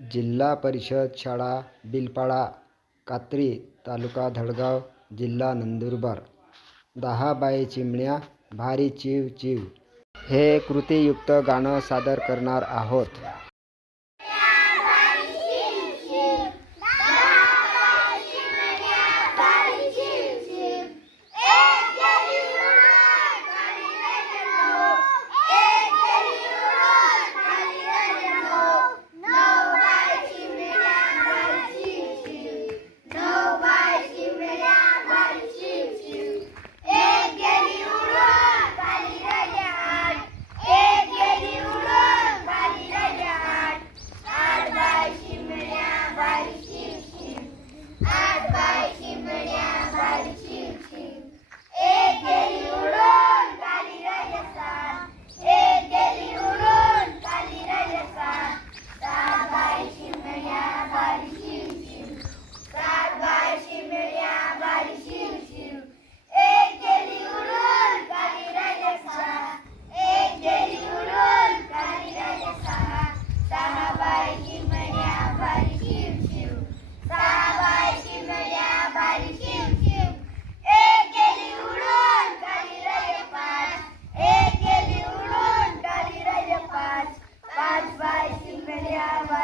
जिल्हा परिषद शाळा बिलपाडा कात्री तालुका धडगाव जिल्हा नंदुरबार. दहा बाय चिमण्या भारी चिव चिव हे कृतीयुक्त गाणं सादर करणार आहोत.